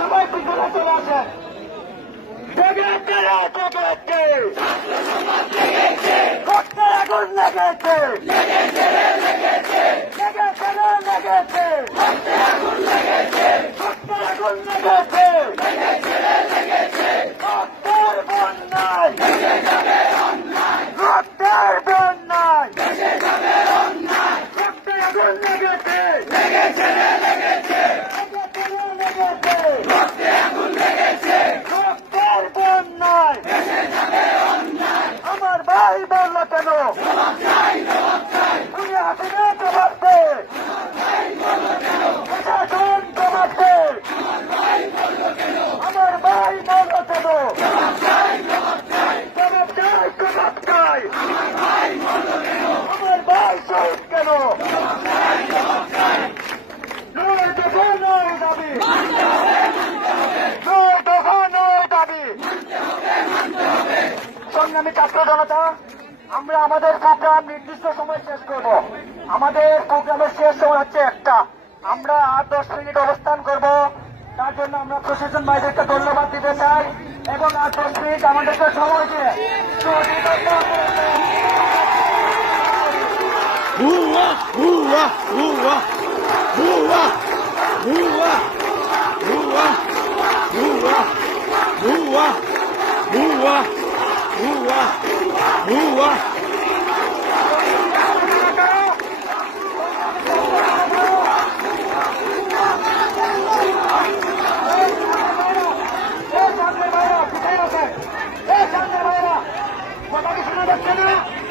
সবাই পিছনে চলে আসেন আগুন লেগেছে যাই বলল কেন তুমি হাসিনা জবাব দে প্রশাসন জবাব দে আমার ভাই বলল কেন আমার ভাই শহীদ কেন সংগ্রামী ছাত্র জনতা আমরা আমাদের প্রোগ্রাম নির্দিষ্ট সময় শেষ করব আমাদের প্রোগ্রামের শেষ সময় হচ্ছে একটা আমরা আট দশ মিনিট অবস্থান করব তার জন্য আমরা প্রশাসন ভাইদেরকে ধন্যবাদ দিতে চাই এবং আট দশ মিনিট আমাদেরকে সময় দিয়ে Ua, ua, ua, ua, ua, ua, ua, うわ私のですけど